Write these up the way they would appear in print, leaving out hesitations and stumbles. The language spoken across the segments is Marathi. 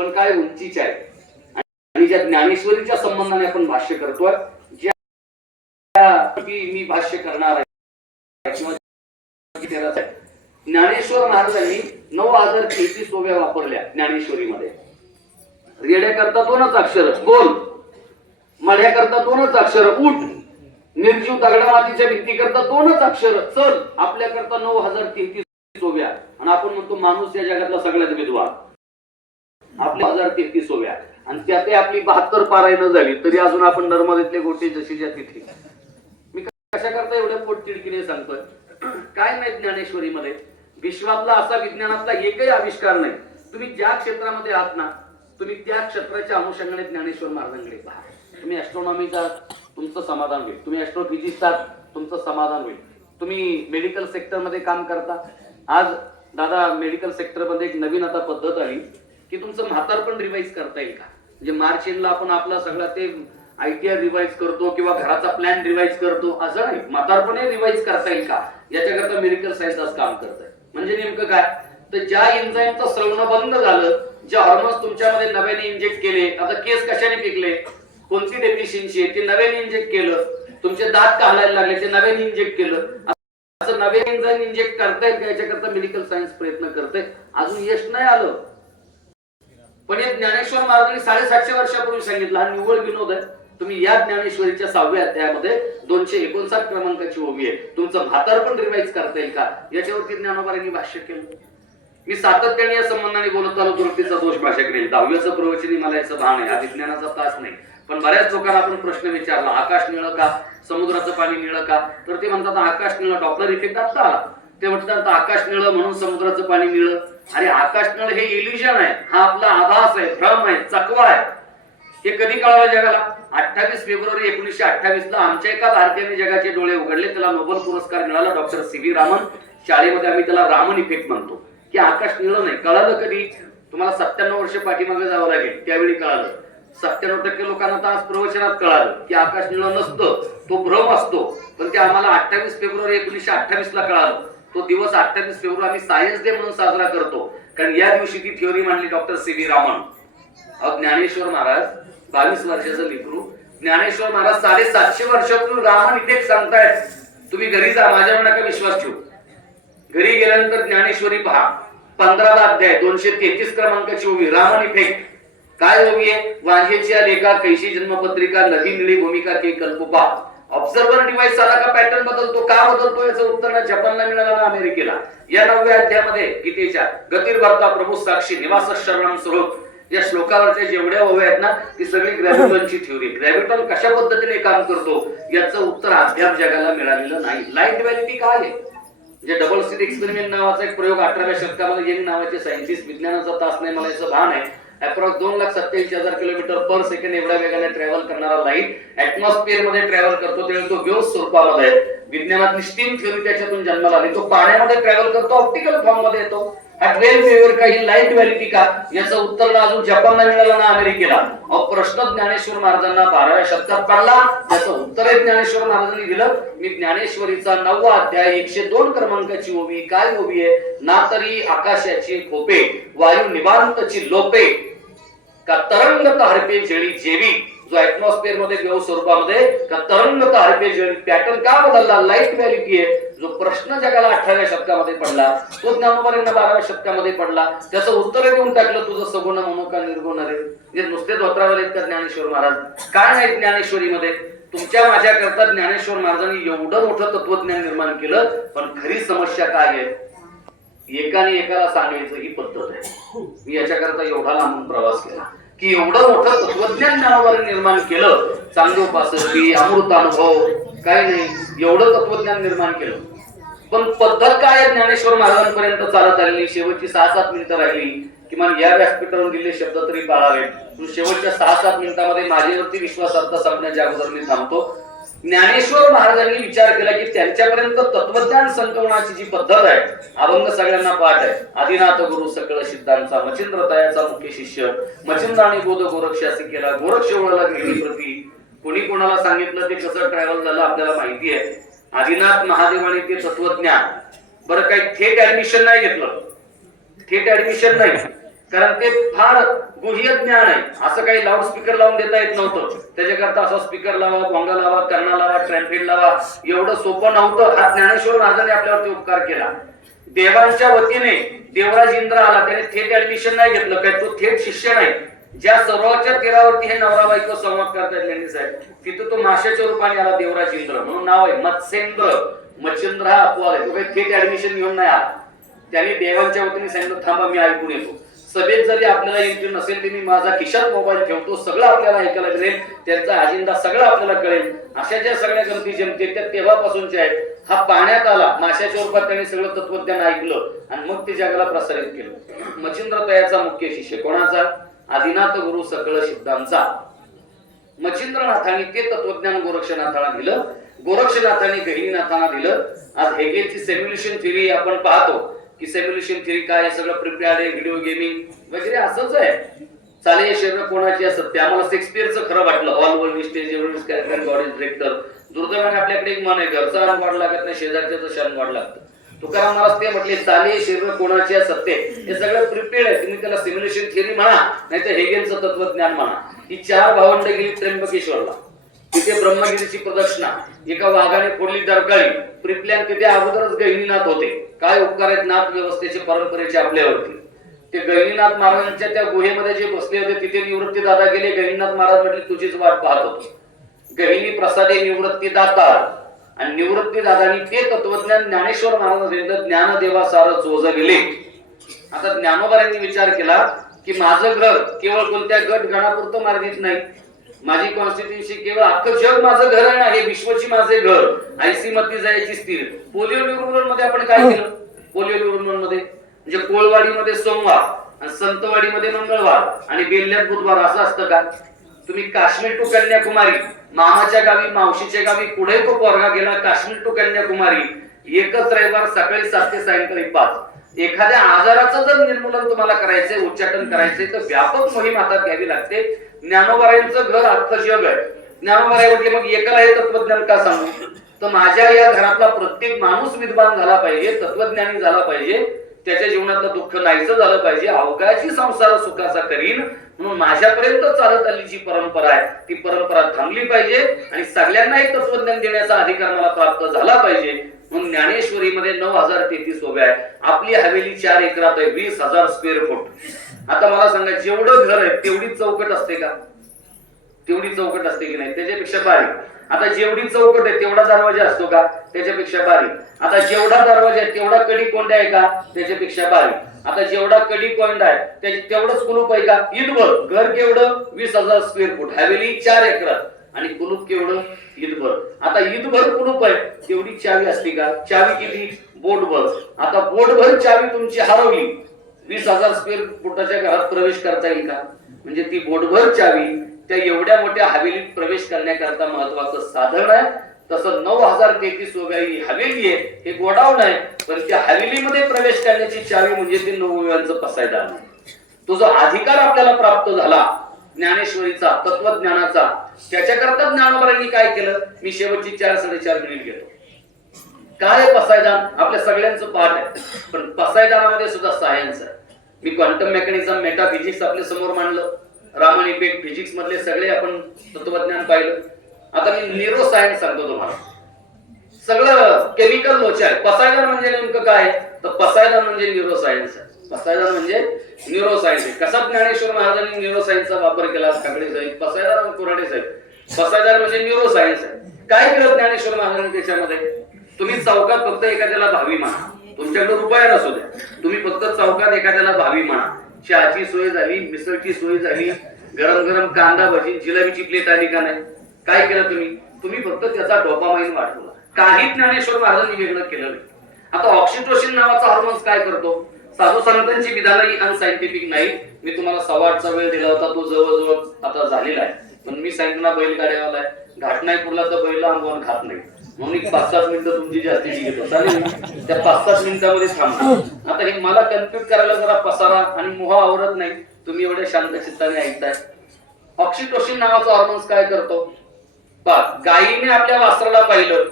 पण काय उंचीचे आहे. आणि ज्या ज्ञानेश्वरीच्या संबंधाने आपण भाष्य करतोय, मी भाष्य करणार आहे किंवा ज्ञानेश्वर महाराजांनी 9033 ओव्या वापरल्या ज्ञानेश्वरीमध्ये. रेड्या करता 2च अक्षर बोल, मढ्या करता 2च अक्षर उठ, निर्जीव दगडा मातीच्या भिंती करता 2च अक्षर चल. आपल्या करता 9033 ओव्या. आणि आपण म्हणतो माणूस या जगातला सगळ्यात विद्वान. आपल्या 1033 ओव्या आणि त्यात आपली 72 पारायण झाली तरी अजून आपण नर्मदेतले गोटे जशीच्या तिथे. मी कशा करता एवढ्या पोटतिडकीने सांगतोय. काय नाही ज्ञानेश्वरीमध्ये विश्वातला असा विज्ञानातला एकही आविष्कार नाही. तुम्ही ज्या क्षेत्रामध्ये आहात ना, तुम्ही त्या क्षेत्राच्या अनुषंगाने ज्ञानेश्वर महाराजांकडे पहा. तुम्ही ऍस्ट्रॉनॉमीचा तुमचं समाधान होईल, तुम्ही ऍस्ट्रोफिजिक्सचा तुमचं समाधान होईल, तुम्ही मेडिकल सेक्टरमध्ये काम करता. आज दादा मेडिकल सेक्टरमध्ये एक नवीन आता पद्धत आली की तुमचं म्हातारपण रिवाइज करता येईल का. म्हणजे मार्च एंडला आपण आपला सगळा ते ITR रिवाइज करतो किंवा घराचा प्लॅन रिवाइज करतो, असं नाही, म्हातारपणे रिवाइज करता येईल का याच्याकरता मेडिकल सायन्स आज काम करत आहे. म्हणजे नेमकं काय तर ज्या एन्झाईमचं स्रवण बंद झालं, जे हॉर्मोन्स तुमच्यामध्ये नव्याने इंजेक्ट केले, आता केस कशाने पिकले, कोणती डेफिशियन्सी आहे ते नव्याने इंजेक्ट केलं, तुमचे दात काढायला लागले ते नव्याने इंजेक्ट केलं, असं नवे एन्झाईम इंजेक्ट करता येईल का याच्याकरता मेडिकल सायन्स प्रयत्न करते. अजून यश नाही आलं. पण हे ज्ञानेश्वर महाराजांनी 750 वर्षापूर्वी सांगितलं. हा निव्वळ विनोद आहे. तुम्ही या ज्ञानेश्वरीच्या 6व्या अध्यायामध्ये 259 क्रमांकाची ओवी आहे. तुमचं म्हातारपण रिवाइज करता येईल का याच्यावरती ज्ञानोबांनी भाष्य केलं. मी सातत्याने या संबंधाने बोलत आलो. दुर्तीचा दोष भाषेकडे 10व्याचं प्रवचनी मला याचं भान आहे. हा विज्ञानाचा तास नाही. पण बऱ्याच लोकांना आपण प्रश्न विचारला, आकाश निळं का, समुद्राचं पाणी निळं का, तर ते म्हणतात आकाश निळं. डॉप्लर इफेक्ट आता आला, ते म्हणतात आकाश निळं म्हणून समुद्राचं पाणी निळं. अरे आकाश निळं हे इल्युजन आहे, हा आपला आभास आहे, भ्रम आहे, चकवा आहे. हे कधी कळालं जगाला? 28 फेब्रुवारी 1928 ला आमच्या एका भारतीयाने जगाचे डोळे उघडले. त्याला नोबेल पुरस्कार मिळाला, डॉक्टर CV रामन. शाळेमध्ये आम्ही त्याला रामन इफेक्ट म्हणतो की आकाश निळं नाही. कळालं कधी? तुम्हाला 97 वर्ष पाठीमागे जावं लागेल, त्यावेळी कळालं. 97% लोकांना तर आज प्रवचनात कळालं की आकाश निळं नसतं, तो भ्रम असतो. पण ते आम्हाला 28 फेब्रुवारी 1928 ला कळालं. तो दिवस 28 फेब्रुवारी आम्ही सायन्स डे म्हणून साजरा करतो, कारण या दिवशी ती थिअरी मांडली डॉक्टर CV रामन. ज्ञानेश्वर महाराज 22 वर्षाचं लेकरू, ज्ञानेश्वर महाराज 750 वर्षापूर्वी रामन इफेक्ट सांगतायत. तुम्ही घरी जा, माझ्यावर नका विश्वास ठेवू. घरी गेल्यानंतर ज्ञानेश्वरी पहा, 15वा अध्याय 233 क्रमांकाची ओवी, रामन इफेक्ट. काय ओवी आहे? वांझेची लेखा कैशी जन्मपत्रिका, नदी निळी भूमिका के कल्पपा. ऑब्झर्वर डिव्हाइस आला का पॅटर्न बदलतो. का बदलतो याचं उत्तर ना जपानला मिळालं ना अमेरिकेला. या 9व्या अध्यायामध्ये गीतेच्या गतिर्भर्ता प्रभू साक्षी निवास शरणम स्वरूप या श्लोकावरच्या जेवढ्या ओव्या आहेत ना, ती सगळी ग्रॅव्हिटनची थ्योरी. ग्रॅव्हिटन कशा पद्धतीने काम करतो याचं उत्तर अद्याप जगाला मिळालेलं नाही. लाईट ड्युअलिटी काय आहे? जे डबल स्लिट एक्सपेरिमेंट नावाचा एक प्रयोग 18व्या शतकामध्ये जेनी नावाचे सायंटिस्ट, विज्ञानाचा तास नाही मला याचं भान आहे, अप्रॉक्स 2,87,000 किलोमीटर पर सेकंड एवढ्या वेगाने ट्रॅव्हल करणारा लाईट ऍटमॉस्फिअर मध्ये ट्रॅव्हल करतो. तेव्हा तो वेव्ह स्वरूपामध्ये विज्ञानातली स्टीम थ्योरी त्याच्यातून जन्माला आली. तो पाण्यामध्ये ट्रॅव्हल करतो, ऑप्टिकल फॉर्म मध्ये येतो. काही लाईट व्हॅलिटी का याचं उत्तर अजून जपानला मिळालं ना अमेरिकेला. प्रश्न ज्ञानेश्वर महाराजांना 12व्या शतकात पडला, त्याचं उत्तर ज्ञानेश्वर महाराजांनी दिलं. मी ज्ञानेश्वरीचा 9वा अध्याय 102 क्रमांकाची ओवी. काय ओवी आहे? ना तरी आकाशाची खोपे, वायू निवांतची लोपे, का तरंग हरपे जळी जेवी. जो ऍटमॉस्फिअर मध्ये वेव्ह स्वरूपामध्ये का तरंग हरपे जळी. पॅटर्न का बदलला? लाईट व्हॅलिटी आहे. जो प्रश्न जगाला 18व्या शतकामध्ये पडला, तो ज्ञानोबांना 12व्या शतकामध्ये पडला. त्याचं उत्तर देऊन टाकलं, तुझं सगुण म्हणू का निर्गुण रे. म्हणजे नुसते धोत्रावर आहेत का ज्ञानेश्वर महाराज? काय नाही ज्ञानेश्वरीमध्ये. तुमच्या माझ्या करता ज्ञानेश्वर महाराजांनी एवढं मोठं तत्वज्ञान निर्माण केलं. पण खरी समस्या काय आहे? एकाने एकाला सांगायचं ही पद्धत आहे. मी याच्याकरता एवढा लांबून प्रवास केला की एवढं मोठं तत्वज्ञान ज्ञानोबांनी निर्माण केलं. चांगोपासष्टी, अमृतानुभव, काय नाही, एवढं तत्वज्ञान निर्माण केलं. पण पद्धत काय ज्ञानेश्वर महाराजांपर्यंत चालत आलेली? शेवटची 6-7 मिनिटं राहिली. किमान या व्यासपीठावरून दिलेले शब्द तरी पाळावेत. शेवटच्या 6-7 मिनिटांमध्ये माझ्यावरती विश्वासार्थ सांगण्याच्या अगोदर मी थांबतो. ज्ञानेश्वर महाराजांनी विचार केला की त्यांच्यापर्यंत तत्वज्ञान संकलनाची जी पद्धत आहे, अभंग सगळ्यांना पाठ आहे. आदिनाथ गुरु सकळ सिद्धांचा, मच्छिंद्र तयाचा मुख्य शिष्य, मच्छिंद्राने बोध गोरक्षासी केला, गोरक्ष ओळला गेली प्रती. कोणी कोणाला सांगितलं ते कसं ट्रॅव्हल झालं आपल्याला माहिती आहे. आदिनाथ महादेवाने ते तत्वज्ञान, बरं काही थेट ऍडमिशन नाही घेतलं, थेट ऍडमिशन नाही, कारण ते फार गुह्य ज्ञान आहे. असं काही लाऊडस्पीकर लावून देता येत नव्हतं. त्याच्याकरता असा स्पीकर लावा, भोंगा लावा, कर्णा लावा, ट्रॅम्पेट लावा, एवढं सोपं नव्हतं. हा ज्ञानेश्वर महाराजांनी आपल्यावरती उपकार केला. देवांच्या वतीने देवराज इंद्र आला, त्याने थेट ऍडमिशन नाही घेतलं, काय तो थेट शिष्य नाही. ज्या सरोवराच्या तीरावरती हे नवरा बायको संवाद करतात लेंडी साहेब, तिथं तो माशाच्या रूपाने आला देवराज इंद्र म्हणून नाव आहे. मत्स्येंद्र, मच्छिंद्र हा अपवाद आहे. तो काही थेट ऍडमिशन घेऊन नाही आला. त्यांनी देवांच्या वतीने सांगितलं थांबा मी ऐकून येतो. सभेत जरी आपल्याला इंटरेस्ट नसेल तरी मी माझा खिशात मोबाईल ठेवतो, सगळं आपल्याला ऐकायला मिळेल, त्यांचा अजेंडा सगळं आपल्याला कळेल. अशा ज्या सगळ्या गमती जमते त्या तेव्हापासूनच्या आहेत. हा पाण्यात आला, माशाच्या रूपात त्यांनी सगळं तत्वज्ञान ऐकलं आणि मग ते जगाला प्रसारित केलं. मच्छिंद्र तयाचा मुख्य शिष्य कोणाचा? आदिनाथ गुरु सकळ शब्दांचा. मच्छिंद्रनाथांनी ते तत्वज्ञान गोरक्षनाथांना दिलं, गोरक्षनाथांनी गहिनीनाथांना दिलं. आज हेगेलची सिम्युलेशन थिअरी आपण पाहतो की सिम्युलेशन थिअरी काय, सगळं प्रिपेअर्ड आहे, व्हिडिओ गेमिंग वगैरे असंच आहे. चाले शरीर कोणाची असत. ते आम्हाला शेक्सपियरचं खरं वाटलं. All world stage every character God is director. दुर्दैवाने आपल्याकडे एक मन आहे, घरचा रान वाढ लागत नाही, शेजारच्याचं शान वाढ लागतं. तुकाराम महाराज ते म्हटले चाले शरीर कोणाची सत्य. हे सगळं प्रिपेअर्ड आहे. तुम्ही त्याला सिम्युलेशन थिअरी म्हणा, नाही तर हेगेलचं तत्वज्ञान म्हणा. ही 4 भावंड गेली त्र्यंबकेश्वरला, तिथे ब्रह्मगिरीची प्रदक्षिणा, एका वाघाने फोडली दरकाळी. प्रिप्लॅन तिथे अगोदरच गहिनीनाथ होते. काय उपकार आहेत नाथ व्यवस्थेचे परंपरेचे आपल्यावरती. ते गहिनीनाथ महाराजांच्या त्या गुहेमध्ये जे बसले होते तिथे निवृत्ती दादा गेले. गहिनीनाथ महाराज म्हटले तुझीच वाट पाहत होतो. गहिनी प्रसादे निवृत्ती दाता. आणि निवृत्ती दादानी ते तत्वज्ञान ज्ञानेश्वर महाराज ज्ञानदेवा सार चोज गेले. आता ज्ञानोबांनी विचार केला की माझं घर केवळ कोणत्या गट गणापुरतं मर्यादित नाही. माझी कॉन्स्टिट्युन्सी केवळ अख्खं जग माझं घर आहे ना, हे विश्वची माझे घर. आयसी मध्ये जायची स्थिर. पोलिओ न्यूरोन मध्ये आपण काय केलं? पोलिओ न्यूरोन मध्ये म्हणजे कोळवाडीमध्ये सोमवार आणि संतवाडीमध्ये मंगळवार आणि बेल्ल्यात बुधवार असं असतं का? तुम्ही काश्मीर टू कन्याकुमारी, मामाच्या गावी मावशीच्या गावी पुढे तो पोरगा गेला काश्मीर टू कन्याकुमारी, एकच रविवार सकाळी 7 ते सायंकाळी 5. एखाद्या आजाराचं जर निर्मूलन तुम्हाला करायचंय, उच्चाटन करायचंय तर व्यापक मोहीम हातात घ्यावी लागते. ज्ञानोबारायांचं घर अख्खं जग आहे. ज्ञानोबाराय म्हटले मग एकाला हे तत्वज्ञान का सांगू? तर माझ्या या घरातला प्रत्येक माणूस विद्वान झाला पाहिजे, तत्वज्ञानी झाला पाहिजे, त्याच्या जीवनातलं दुःख नाहीचं झालं पाहिजे, अवघाची संसार सुखाचा करीन. म्हणून माझ्यापर्यंत चालत आली जी परंपरा आहे ती परंपरा थांबली पाहिजे आणि सगळ्यांना एक तत्वज्ञान देण्याचा अधिकार मला प्राप्त झाला पाहिजे. म्हणून ज्ञानेश्वरीमध्ये 9033 उभ्या आहे. आपली हवेली 4 एकरात आहे, 20,000 स्क्वेअर फूट. आता मला सांगा जेवढं घर आहे तेवढी चौकट असते का? तेवढी चौकट असते की नाही? त्याच्यापेक्षा बारीक. आता जेवढी चौकट आहे तेवढा दरवाजा असतो का? त्याच्यापेक्षा बारीक. आता जेवढा दरवाजा आहे तेवढा कडी कोंडा आहे का? त्याच्यापेक्षा बारीक. आता जेवढा कडी कोंडा आहे तेवढंच कुलूप आहे का? ईदभर. घर केवढं? 20,000 स्क्वेअर फूट. हवेली 4 एकरात आणि कुलूप केवढं? ईदभर. आता ईदभर कुलूप आहे तेवढी चावी असते का? चावी किती? बोटभर. आता बोटभर चावी तुमची हरवली, 20,000 स्क्वेअर फुटाच्या घरात प्रवेश करता येईल का? म्हणजे ती बोटभर चावी त्या एवढ्या मोठ्या हवेलीत प्रवेश करण्याकरता महत्वाचं साधन आहे. तसं 9033 उभ्याची हवेली आहे, हे गोडाऊन आहे. पण त्या हवेलीमध्ये प्रवेश करण्याची चावी म्हणजे ते 9 पसायदान. तो जो अधिकार आपल्याला प्राप्त झाला ज्ञानेश्वरीचा, तत्वज्ञानाचा, त्याच्याकरता ज्ञानोबांनी काय केलं? मी शेवटची 4-4.5 मिनिट घेतो. काय पसायदान? आपल्या सगळ्यांचं पाठ आहे, पण पसायदानामध्ये सुद्धा सायन्स आहे. मी क्वांटम मेकॅनिझम, मेटाफिजिक्स आपल्या समोर मांडलं. रामन इफेक्ट, फिजिक्स मधले सगळे आपण तत्वज्ञान पाहिलं. आता मी न्यूरो सायन्स सांगतो तुम्हाला. सगळं केमिकल लोच आहे. पसायदान म्हणजे नेमकं काय? तर पसायदान म्हणजे न्यूरो सायन्स आहे. पसायदान म्हणजे न्यूरो सायन्स आहे. कसा ज्ञानेश्वर महाराजांनी न्यूरो सायन्सचा वापर केला? काकडे साहेब, पसायदान आणि कोराडे साहेब. पसायदान म्हणजे न्यूरो सायन्स आहे. काय केलं ज्ञानेश्वर महाराजांनी त्याच्यामध्ये? तुम्ही चौकात फक्त एखाद्याला भावी म्हणा. तुमच्याकडे रुपया नसू द्या, तुम्ही फक्त चौकात एखाद्याला भावी म्हणा. चहाची सोय झाली, मिसळची सोय झाली, गरम गरम कांदा भजी, जिलेबीची प्लेट आली का नाही? काय केलं तुम्ही फक्त त्याचा डोपामाइन वाढवला. काही ज्ञानेश्वर महाराजांनी वेगळं केलं नाही. आता ऑक्सिटोसिन नावाचा हार्मोन्स काय करतो? साधू संतांची विधानही अनसायंटिफिक नाही. मी तुम्हाला 8:15चा वेळ दिला होता, तो जवळजवळ आता झालेला आहे. पण मी सांगितलं बैलगाड्यावाला आहे, घाट नाही पुरला तर बैल अंगवून खात नाही. म्हणून 5-7 मिनिटं तुमची जास्तीची घेतो, चालेल? त्या 5-7 मिनिटांमध्ये थांबतो. आता हे मला कन्फ्युज करायला जरा पसारा आणि मोह आवडत नाही. तुम्ही एवढ्या शांत चित्ताने ऐकताय. ऑक्सिटोसिन नावाचा हार्मोन्स काय करतो? गायीने आपल्या वासराला पाहिलं,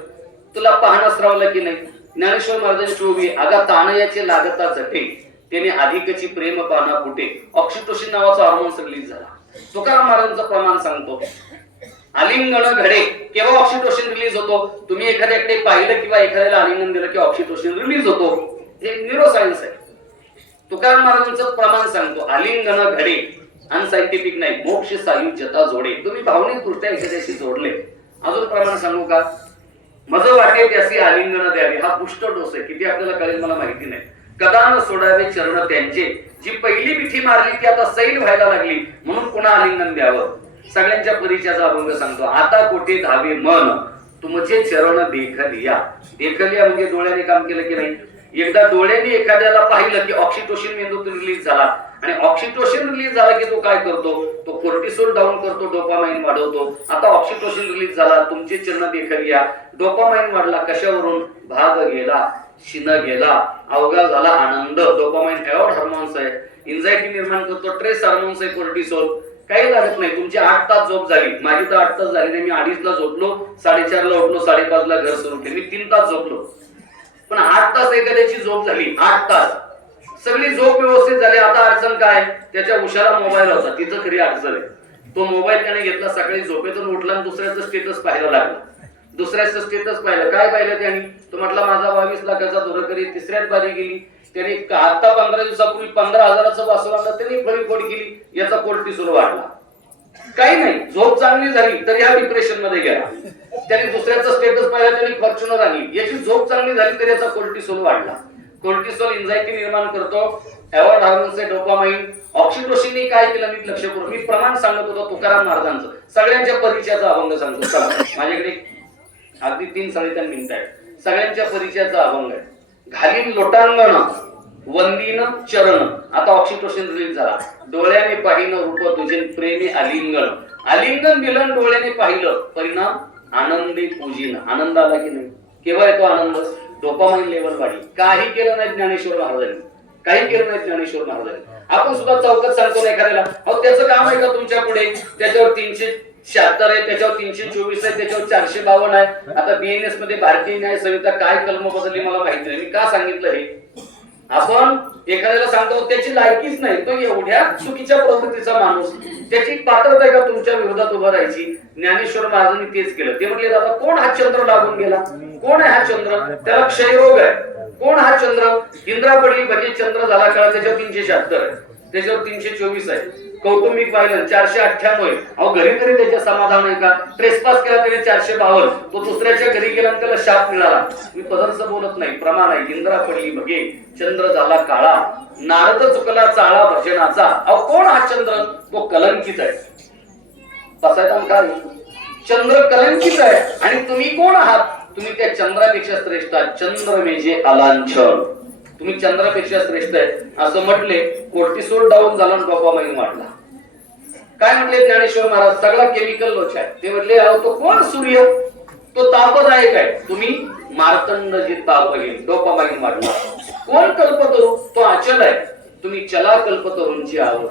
तुला पाहणं श्रावलं की नाही? ज्ञानेश्वर महाराजांची ओवी, अगा ताणयाचे लागता जटे, त्याने अधिकची प्रेम पाना फुटे, ऑक्सिटोसिन नावाचा हार्मोन रिलीज झाला. तुकाराम महाराजांचं प्रमाण सांगतो. आलिंगन घडे केव्हा ऑक्सिटोसिन रिलीज होतो? तुम्ही एखाद्याकडे पाहिलं किंवा एखाद्याला आलिंगन दिलं की ऑक्सिटोसिन रिलीज होतो. हे न्यूरोसायन्स आहे. तुकाराम महाराजांचं प्रमाण सांगतो. आलिंगन घडे अनसायंटिफिक नाही, मोक्ष सायुज्यता जोडे. तुम्ही भावनिक दृष्ट्या एखाद्याशी जोडले. अजून प्रमाण सांगू का? मज वाटे त्याची आलिंगन द्यावी. हा पुष्ट डोस आहे. किती आपल्याला कळेल मला माहिती नाही. कदा न सोडावे चरण त्यांचे, जी पहिली मिठी मारली ती आता सैल व्हायला लागली, म्हणून पुन्हा आलिंगन द्यावं. सगळ्यांच्या परिचयाचा अभंग सांगतो. आता कोठे धावे मन तुमचे चरण देखलिया. देखलिया म्हणजे डोळ्याने काम केलं की नाही. एकदा डोळ्याने एखाद्याला पाहिलं की ऑक्सिटोसिन मेंदूतून रिलीज झाला, आणि ऑक्सिटोसिन रिलीज झाला की तो काय करतो? तो कोर्टिसोल डाऊन करतो, डोपामाइन वाढवतो. आता ऑक्सिटोसिन रिलीज झाला, तुमचे चरण देखलिया, डोपामाइन वाढला. कशावरून? भाग गेला, शिन गेला, अवघा झाला आनंद. डोपामाइन एवढ हार्मोन्स आहे, एन्झायटी निर्माण करतो. ट्रेस हार्मोन्स आहे कोर्टिसोल. काही लागत नाही. तुमची 8 तास झोप झाली. माझी तर 8 तास झाली नाही. मी 2:30 ला झोपलो, 4:30 ला उठलो, 5:30 ला घर सुरू केलं. मी 3 तास झोपलो. पण 8 तास एखाद्याची झोप झाली, 8 तास सगळी झोप व्यवस्थित झाली. आता अडचण काय? त्याच्या उशाला मोबाईल होता, तिथं खरी अडचण आहे. तो मोबाईल त्याने घेतला, सकाळी झोपेतून उठला आणि दुसऱ्याचं स्टेटस पाहायला लागला. दुसऱ्याचं स्टेटस पाहिलं. काय पाहिलं त्याने? तो म्हटला माझा 22 लाखाचा धोरकरी. तिसऱ्याच बारी गेली. त्याने आता 15 दिवसापूर्वी 15,000चं वासवाला त्यांनी फळीफोड केली. याचा कोर्टिसोल वाढला. काही नाही, झोप चांगली झाली तरी हा डिप्रेशन मध्ये गेला. त्याने दुसऱ्याचा स्टेटस पाहिला, त्याने फॉर्च्युनर आणली. याची झोप चांगली झाली तरी याचा कोर्टिसोल वाढला. कोर्टिसोल एन्झायटी निर्माण करतो. एवॉर्ड हार्मोन्स आहे, डोपामाइन. ऑक्सिटोसिनने काय केलं? नीट लक्ष करू. मी प्रमाण सांगत होतो तुकाराम महाराजांचं. सगळ्यांच्या परिचयाचा अभंग सांगतो. चला, माझ्याकडे अगदी 3-3.5 मिनिटं आहेत. सगळ्यांच्या परिचयाचा अभंग आहे. घालीन लोटांगण वंदीन चरण. आता ऑक्सिटोसिन रिलीज झाला. डोळ्याने पाहिलं रूप तुझे प्रेमी आलिंगन. आलिंगन दिलं, डोळ्याने पाहिलं, परिणाम आनंदी पूजिन. आनंद आला की नाही? केव्हा येतो आनंद? डोपामाइन लेवल वाढली. काही केलं नाही ज्ञानेश्वर महाराजांनी, काही केलं नाही ज्ञानेश्वर महाराजांनी. आपण सुद्धा चौकात सांगतो ना एखाद्याला, अहो त्याचं काम आहे का तुमच्या पुढे? त्याच्यावर 376 आहे, त्याच्यावर 324 आहे, त्याच्यावर 452 आहे. आता बीएनएस मध्ये भारतीय न्याय संहिता काय कलम बदलली मला माहिती नाही. मी का सांगितलं हे? आपण एखाद्याला सांगतो त्याची लायकीच नाही, तो एवढ्या चुकीच्या प्रवृत्तीचा माणूस, त्याची पात्रता आहे का तुमच्या विरोधात उभं राहायची? ज्ञानेश्वर महाराजांनी तेच केलं. ते म्हटले दादा कोण हा चंद्र लागून गेला? कोण आहे हा चंद्र? त्याला क्षयरोग आहे. कोण हा चंद्र? इंद्रा पडली म्हणजे चंद्र झाला काळ. त्याच्यावर 376 आहे, त्याच्यावर 324 आहे. कौटुंबिक पाहिलं 498. अहो घरी घरी त्याच्या समाधान आहे का? ट्रेसपास केला त्याने 452. तो दुसऱ्याच्या घरी गेला आणि त्याला शाप मिळाला. मी पदरच बोलत नाही, प्रमाण आहे. इंद्रा पडली बघे चंद्र झाला काळा, नारद चुकला चाळा भजनाचा. अहो कोण हा चंद्र? तो कलंकित आहे. बसायचा काय? चंद्र कलंकित आहे. आणि तुम्ही कोण आहात? तुम्ही त्या चंद्रापेक्षा श्रेष्ठ आहात. चंद्र म्हणजे अलांछन. तुम्ही चंद्रापेक्षा श्रेष्ठ आहे असं म्हटले. कोर्टिसोल डाऊन झाला, डोपामाइन वाढला. काय म्हटले ज्ञानेश्वर महाराज? सगळा केमिकल लोच आहे. ते म्हटले अहो तो कोण सूर्य? तो तापदायक आहे. तुम्ही मार्तंड जे ताप आहे, डोपामाइन वाढला. कोण कल्पतरू? तो अचल आहे. तुम्ही चला कल्पतरूंची आवड.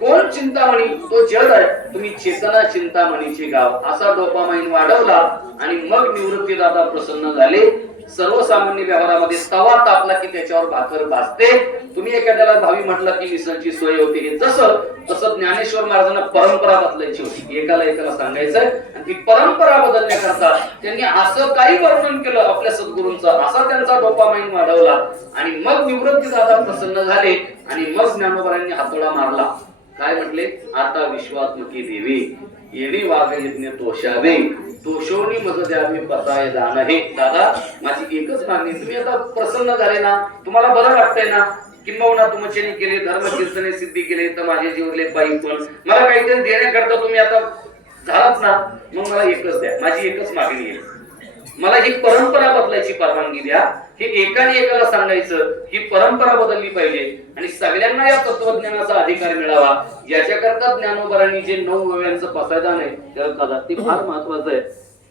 कोण चिंतामणी? तो जड आहे. तुम्ही चेतना चिंतामणीचे गाव. असा डोपामाइन वाढवला आणि मग निवृत्ती दादा प्रसन्न झाले. सर्वसामान्य व्यवहारामध्ये तवा तापला की त्याच्यावर भाकर भाजते. तुम्ही एखाद्याला भावी म्हटलं की मिसळची सोय होते. हे जसं तसं ज्ञानेश्वर महाराजांना परंपरा बदलायची होती. एकाला सांगायचंय आणि ती परंपरा बदलण्याकरता त्यांनी असं काही वर्णन केलं आपल्या सद्गुरूंचं. असा त्यांचा डोपामाइन वाढवला आणि मग निवृत्ती दादा प्रसन्न झाले आणि मग ज्ञानोबांनी हातोडा मारला. काय म्हटले? आता विश्वात्मकी देवी येणे वाघ यज्ञ तोषावे, तोषोनी मज द्यावी पताय दान. हे दादा माझी एकच मागणी, तुम्ही आता प्रसन्न झाले ना, तुम्हाला बरं वाटतंय ना, किंबहुना तुमचेने केले धर्म कीर्तने सिद्धी केले तर माझे जीवले पायी, पण मला काहीतरी देण्याकरता तुम्ही आता झालाच ना, मग मला एकच द्या. माझी एकच मागणी आहे, मला ही परंपरा बदलायची परवानगी द्या. हे एकाने एकाला सांगायचं, ही परंपरा बदलली पाहिजे आणि सगळ्यांना या तत्वज्ञानाचा अधिकार मिळावा. याच्याकरता ज्ञानोबांनी जे 9 ओव्यांचं पसायदान आहे त्याला ते फार महत्वाचं आहे.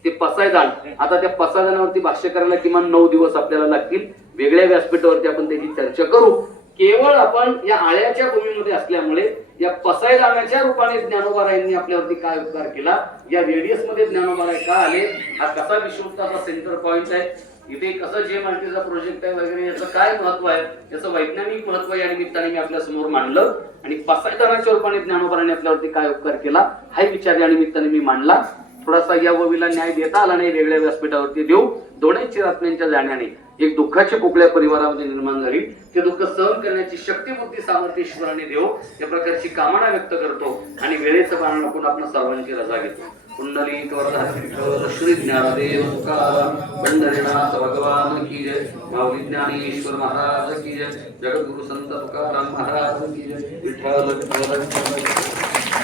ते पसायदान, आता त्या पसायदानावरती भाष्य करायला किमान 9 दिवस आपल्याला लागतील. वेगळ्या व्यासपीठावरती आपण त्याची चर्चा करू. केवळ आपण या आळ्याच्या भूमीमध्ये असल्यामुळे या पसायदानाच्या रूपाने ज्ञानोबारायांनी आपल्यावरती काय उपकार केला, या रेडियस मध्ये ज्ञानोबाराय का आले, हा कसा विश्वताचा सेंटर पॉइंट आहे. इथे कसं जे मल्टीचा प्रोजेक्ट आहे वगैरे याचं काय महत्व आहे, याचं वैज्ञानिक महत्व या निमित्ताने मी आपल्या समोर मांडलं आणि पसायदानाच्या रूपाने ज्ञानोबारांनी आपल्यावरती काय उपकार केला हाही विचार या निमित्ताने मी मांडला. थोडासा या ओवीला न्याय देता आला नाही, वेगळ्या व्यासपीठावरती देऊ. दोन्ही चिरात्म्यांच्या जाण्याने एक दुःखाची पोकळ्या परिवारामध्ये निर्माण झाली. ते दुःख सहन करण्याची शक्ती बुद्धी सामर्थ्य ईश्वराने देव या प्रकारची कामना व्यक्त करतो आणि वेळेचं पालन आपण आपण सर्वांची रजा घेतो. कुंडलिक वरदा श्री ज्ञानदेव तुकाराम पंढरीनाथ भगवान की जय. माऊली ज्ञानेश्वर महाराज की जय. जगद्गुरु संत तुकाराम महाराज की जय. विठ्ठल विठ्ठल विठ्ठल.